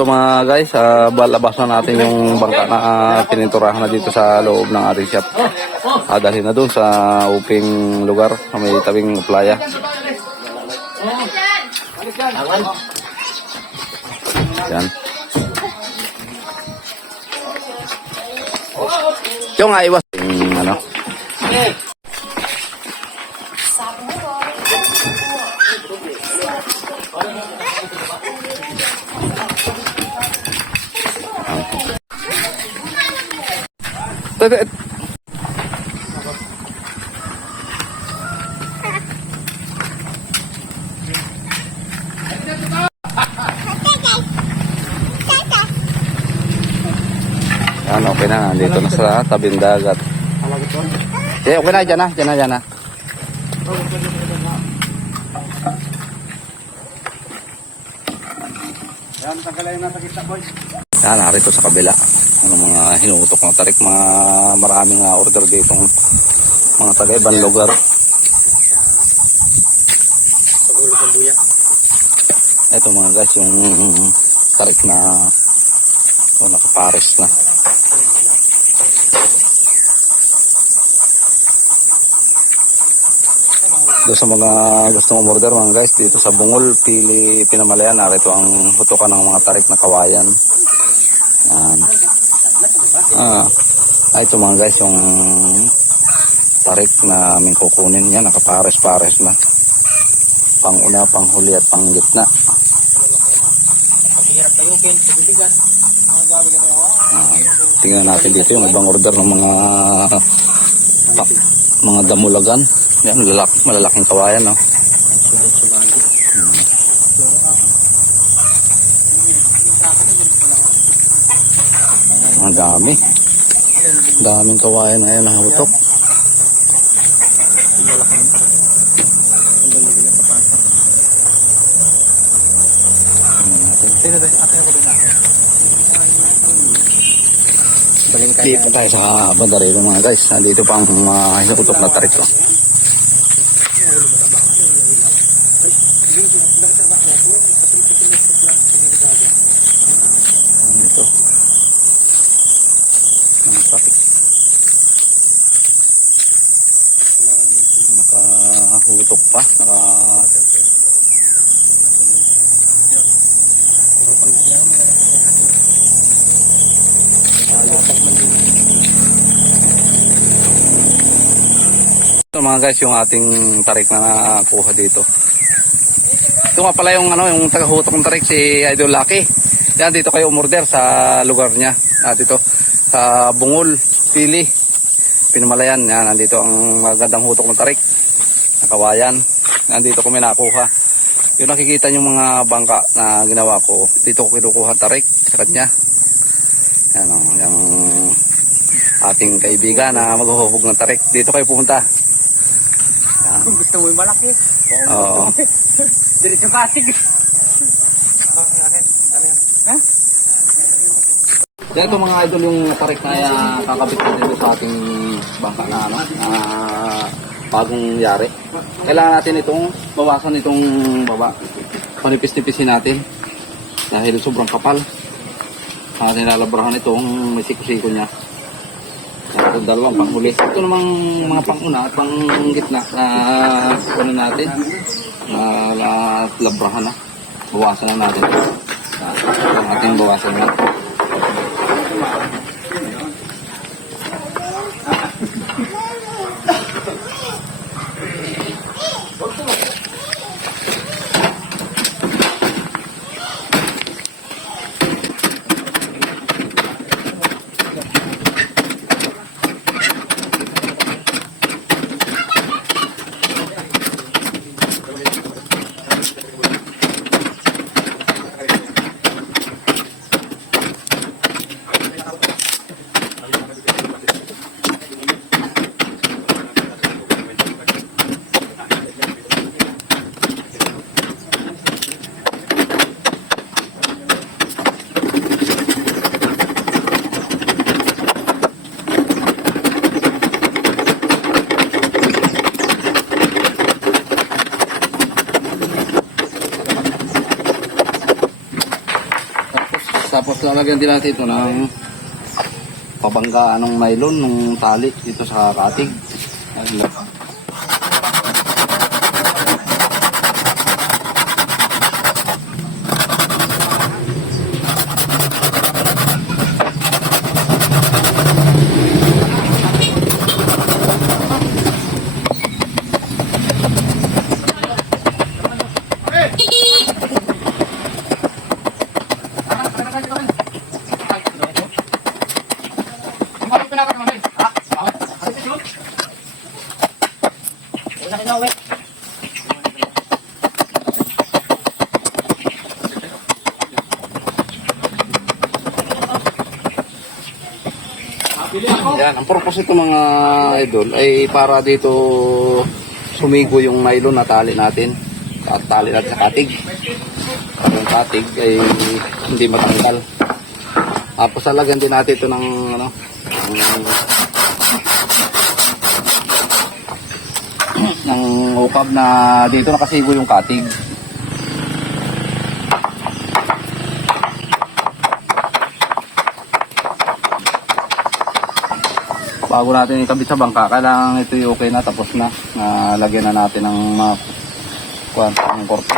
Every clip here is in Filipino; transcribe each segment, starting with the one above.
So mga guys, labasan natin yung bangka na pininturahan na dito sa loob ng ating shop. Dalhin na doon sa uping lugar sa may tabing playa. Yan. Yung aiwas. Ano? Yan, okay na. Nandito na sa tabing dagat. Okay na. Dyan na. Yan, narito sa kabila. Ano mga hinuutok ng tarik. Maraming order dito. Mga taga-ibang lugar. Ito mga guys, yung tarik na nakapares na. Doon sa mga gustong umorder mga guys, dito sa Bungol, Pili, Pinamalayan, narito ang hutukan ng mga tarik na kawayan. Yan. Ito mga guys, yung tarik na aming kukunin. Yan, nakapares-pares na. Pang-una, pang-huli at pang-gitna. Tingnan natin dito yung ibang order ng mga damulagan. Yan, malalaking kawayan, no? Ang daming kawayan na yan nahutok. Dito tayo sa bandarero mga guys. Nandito pa ang hinukutok na tarik ko. Ito. Ang tarik. Nakahutok pa. Ito mga guys, yung ating tarik na nakuha dito. Ito nga pala yung tagahutok ng tarik, si Idol Lucky. Yan, dito kayo umorder sa lugar niya. Dito sa Bungol, Pili, Pinamalayan. Yan, nandito ang magandang hutok ng tarik. Nakawayan. Nandito kami nakuha. Yung nakikita yung mga bangka na ginawa ko, dito ko kinukuha tarik sa kanya. Yan, yung ating kaibigan na maghuhubog ng tarik. Dito kayo pumunta. Kung gusto mo yung malaki. Oo. Diretso Pasig. Kaya ito mga idol yung tarik na kakabit natin dito sa ating bangka na bagong yari. Kailangan natin itong bawasan itong baba. Panipis-nipisin natin dahil sobrang kapal. Nilalabrahan itong may siko-siko niya. Ito dalawang panghuli. Ito namang mga panguna at panggitna na natin na labrahan na. Bawasan na natin. Ang ating bawasan na. Tapos lalagyan din natin ito ng pabanggaan ng nylon, ng tali dito sa katig. Ayun. Yan, ang purpose ito mga idol ay para dito sumigo yung nylon na tali natin. At tali natin sa katig. Para yung katig ay hindi matanggal. Tapos lalagyan din natin ito ng ano, ng hukab na dito nakasigo yung katig. Bago natin ikabit sa bangka, kailangan ito yung okay na, tapos na. Lagyan na natin ng mga ng korte.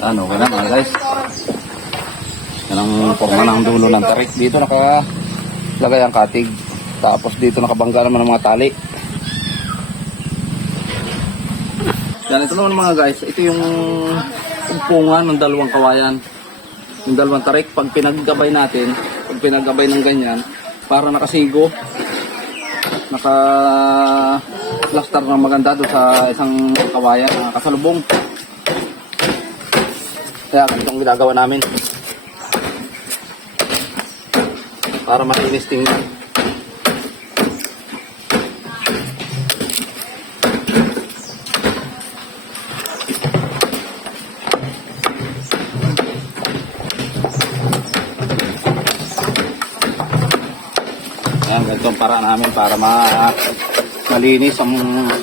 Ano, okay na mga guys. Yan ang forma ng dulo ng tarik. Dito nakalagay ang katig. Tapos dito nakabangga naman ng mga tali. Yan, ito naman mga guys. Ito yung umpungan ng dalawang kawayan. Yung dalawang tarik. Pag pinaggabay natin, pag pinaggabay ng ganyan, para nakasigo, naka-plaster ng maganda doon sa isang kawayan na kasalubong. Kaya itong ginagawa namin para malinis tingnan. Ayan, ganito ang paraan namin para malinis ang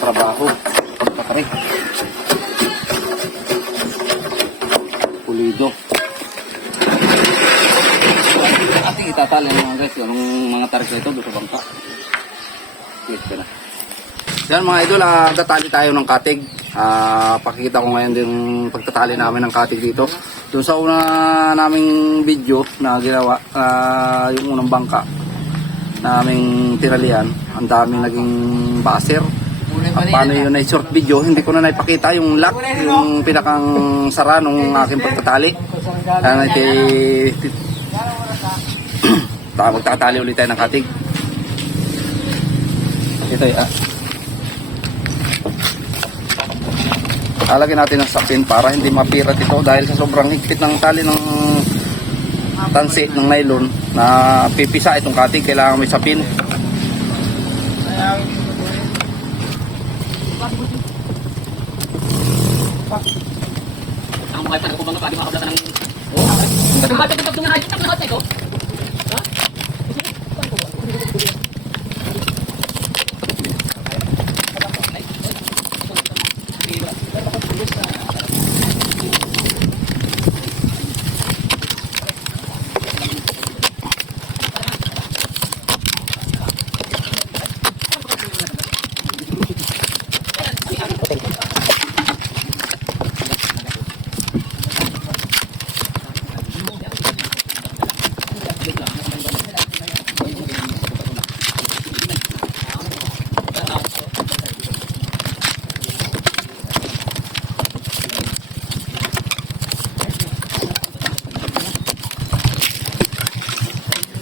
trabaho. Pagkakarik. Pulido. Ating itatali mga guys yung mga tarik na ito doon sa bangka. Yes, na. Yan mga idol, tatali tayo ng katig. Pakikita ko ngayon din pagtatali namin ng katig dito. Doon sa una naming video na ginawa, yung unang bangka naming tinalian, ang daming naging baser. Paano yun ay short video, hindi ko na naipakita yung lock, yung pinakang sara nung aking pagtatali. Kaya magtatali ulit tayo ng katig. Ito ay lalagyan natin ng sapin para hindi mapirat ito dahil sa sobrang higpit ng tali ng tansi ng nylon na pipisa itong katig, kailangan may sapin. Ang mga ipag ko bang pwede makabla ng Ang mga ipag ko na ito.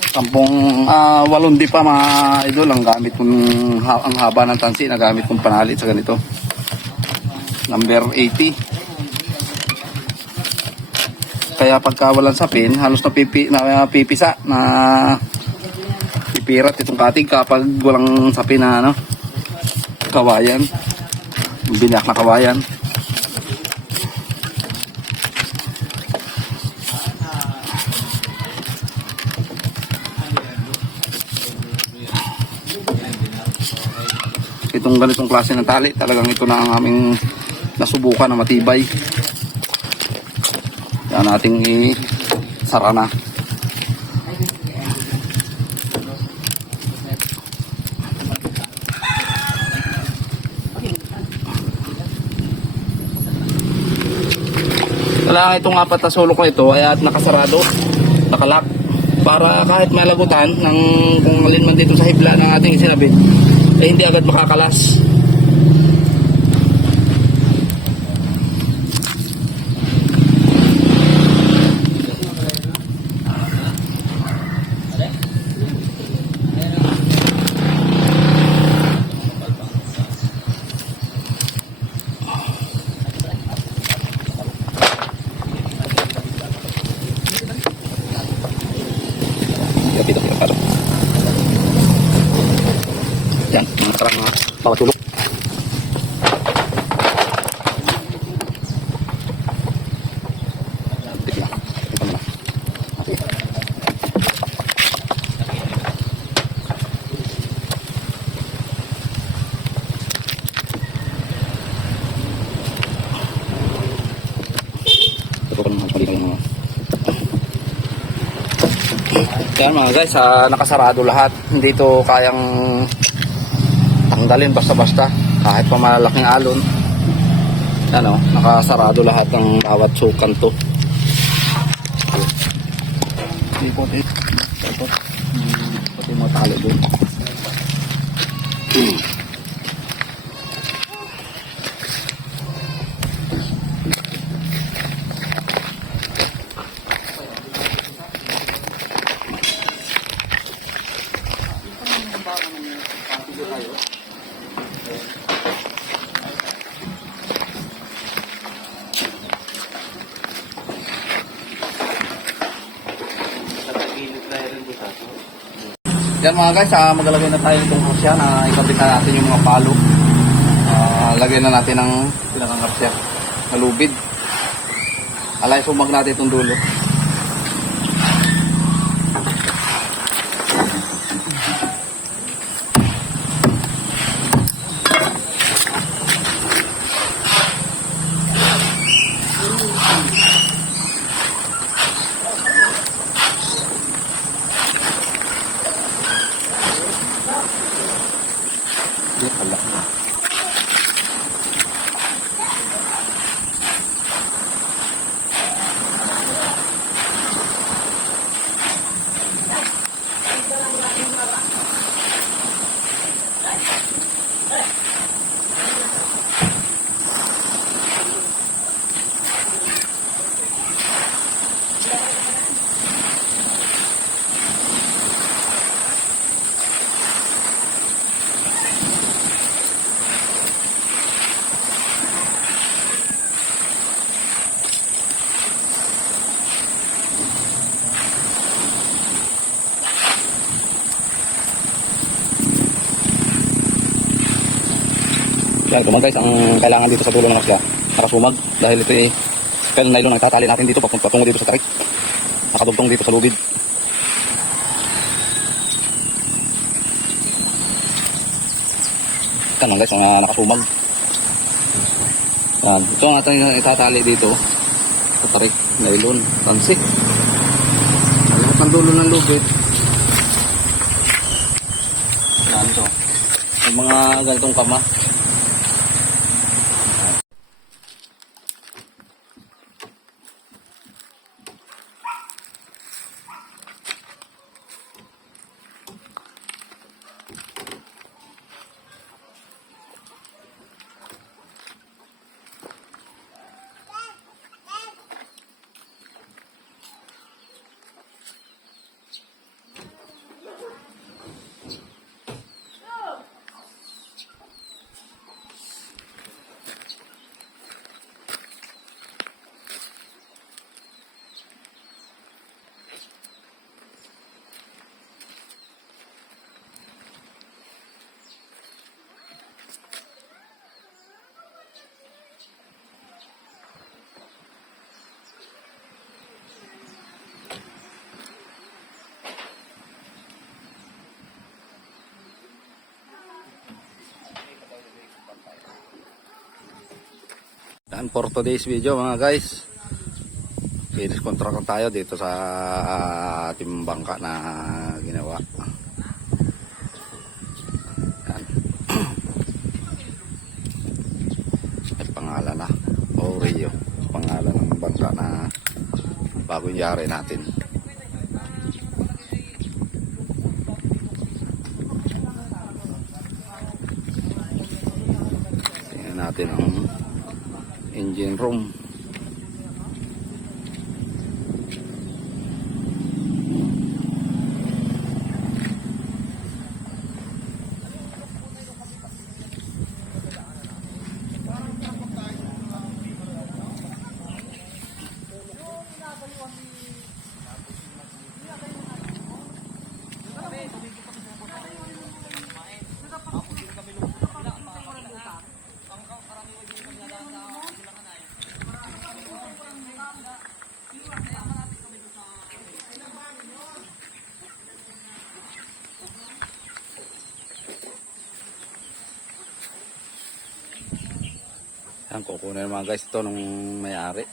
Sampung walundi pa mga idol ang gamit kong ang haba ng tansi na gamit kong panalit sa ganito. Number 80. Kaya pagka walang sapin, halos pipisa na pipirat itong katig kapag walang sapin na ano, kawayan. Binyak na kawayan. itong ganitong klase ng tali. Talagang ito na ang aming nasubukan na matibay. Yan nating isara na. Kailangan itong apat na sulok na ito ay at nakasarado, nakalak, para kahit may lagutan ng kung alin man dito sa hibla ng ating isinabit ay hindi agad makakalas. Dito kaya para. Yan, mga karang bawat sulok. Dito na. Ito na. Ito ko naman palitan mga. Yan mga guys, nakasarado lahat. Hindi ito kayang tanggalin basta-basta kahit pa malalaking alon. Yan o, nakasarado lahat ng bawat sukan to. Ipot eh. Ipot. Pati mga tali doon. Yan mga guys, maglalagay na tayo itong karsya na ikabit na natin yung mga palo. Lagay na natin ng pinakang karsya na lubid. Alay, sumag natin itong dulo. Yan, ito mga guys, ang kailangan dito sa dulo ng karsya, nakasumag, dahil ito spell nylon ang tatali natin dito patungo dito sa tarik, nakadugtong dito sa lubid. Yan mga guys, ang nakasumag. Yan, ito ang ating itatali dito sa tarik, nylon, tansik, lahat ng dulo ng lubid. Yan ito, ang mga ganitong kama. Yan, for today's video mga guys. Finish contract na tayo dito sa ating bangka na ginawa. Yan. May pangalan na. Oreo. Pangalan ng bangka na bagong yari natin. Tingnan natin ang engine room. Yan, kukunin mga guys ito nung may-ari.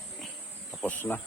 Tapos na.